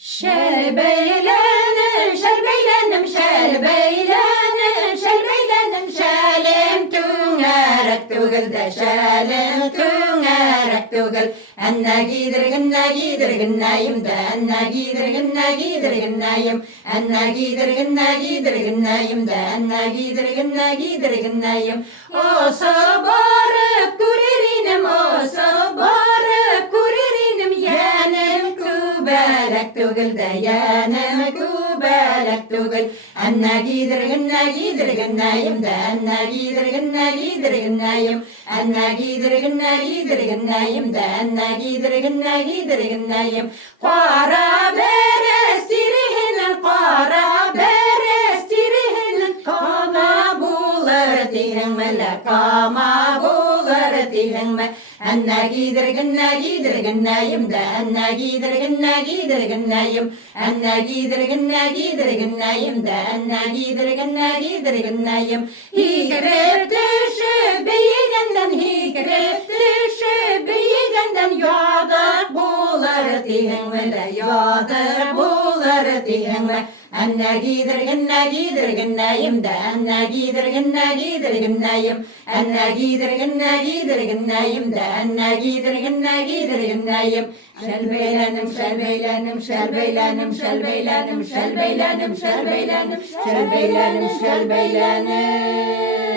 Şerbeylenim, şerbeylenim, şerbeylenim, şerbeylenim, şelim tüngərək tügül de şelim tüngərək tügül. Enne gidirginneyim de, enne gidirginneyim, enne gidirginneyim de, enne gidirginneyim. Osa barıp kuririnim, osa barıp kuririnim, yenim kübelek tügül de, yenim kübelek tügül. Enne gidirginneyim de, enne gidirginneyim, enne gidirginneyim de, enne gidirginneyim. Qara berestirihin, qara berestirihin, kama bulur tihin mele, kama bulur tihin me. Enne gidirginneyim de, enne gidirginneyim, enne gidirginneyim de, enne gidirginneyim. Hikrep düşüp beyigenden, hikrep düşüp beyigenden, yadır bulur tihin mele, yadır bulur tihin me. Enne gidirginneyim de, enne gidirginneyim, enne gidirginneyim de, enne gidirginneyim. Şelbeylenim, şelbeylenim, şelbeylenim, şelbeylenim, şelbeylenim, şelbeylenim, şelbeylenim, şelbeylenim.